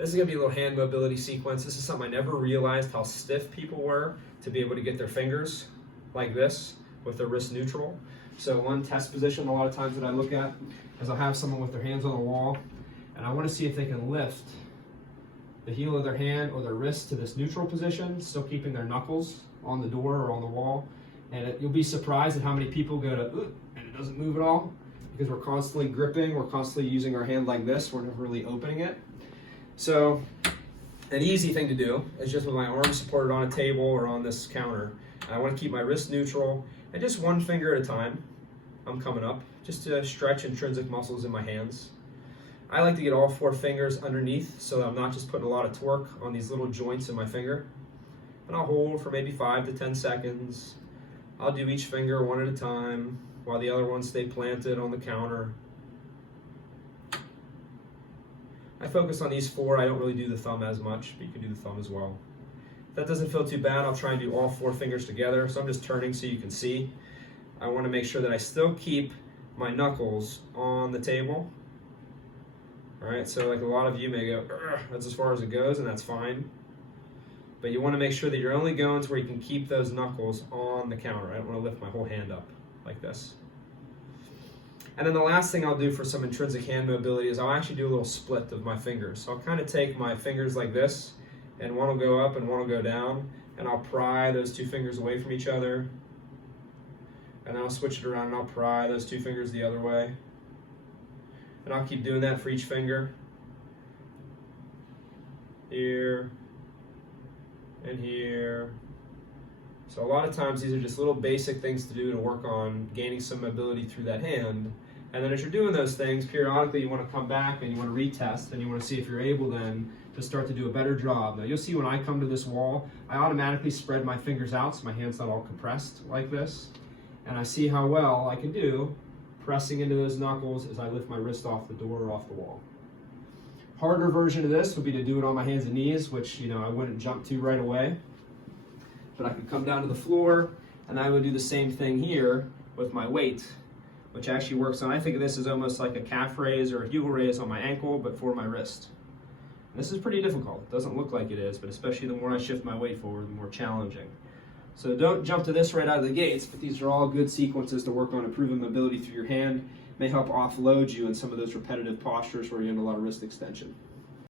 This is gonna be a little hand mobility sequence. This is something I never realized how stiff people were to be able to get their fingers like this with their wrist neutral. So one test position a lot of times that I look at is I'll have someone with their hands on the wall, and I want to see if they can lift the heel of their hand or their wrist to this neutral position, still keeping their knuckles on the door or on the wall. And you'll be surprised at how many people go to, and it doesn't move at all, because we're constantly gripping, we're constantly using our hand like this, we're never really opening it. So an easy thing to do is just with my arms supported on a table or on this counter, I want to keep my wrist neutral, and just one finger at a time, I'm coming up, just to stretch intrinsic muscles in my hands. I like to get all 4 fingers underneath so that I'm not just putting a lot of torque on these little joints in my finger. And I'll hold for maybe 5 to 10 seconds. I'll do each finger one at a time while the other ones stay planted on the counter. I focus on these 4. I don't really do the thumb as much, but you can do the thumb as well. If that doesn't feel too bad, I'll try and do all 4 fingers together. So I'm just turning so you can see. I want to make sure that I still keep my knuckles on the table. All right, so like a lot of you may go, that's as far as it goes, and that's fine. But you want to make sure that you're only going to where you can keep those knuckles on the counter. I don't want to lift my whole hand up like this. And then the last thing I'll do for some intrinsic hand mobility is I'll actually do a little split of my fingers. So I'll kind of take my fingers like this, and one will go up and one will go down, and I'll pry those 2 fingers away from each other. And then I'll switch it around and I'll pry those 2 fingers the other way. And I'll keep doing that for each finger. Here and here. So a lot of times these are just little basic things to do to work on gaining some mobility through that hand. And then as you're doing those things, periodically you want to come back and you want to retest, and you want to see if you're able then to start to do a better job. Now you'll see when I come to this wall, I automatically spread my fingers out so my hand's not all compressed like this. And I see how well I can do pressing into those knuckles as I lift my wrist off the door or off the wall. Harder version of this would be to do it on my hands and knees, which I wouldn't jump to right away. But I could come down to the floor and I would do the same thing here with my weight, which actually works on, I think of this as almost like a calf raise or a heel raise on my ankle, but for my wrist. And this is pretty difficult. It doesn't look like it is, but especially the more I shift my weight forward, the more challenging. So don't jump to this right out of the gates, but these are all good sequences to work on improving mobility through your hand. May help offload you in some of those repetitive postures where you're in a lot of wrist extension.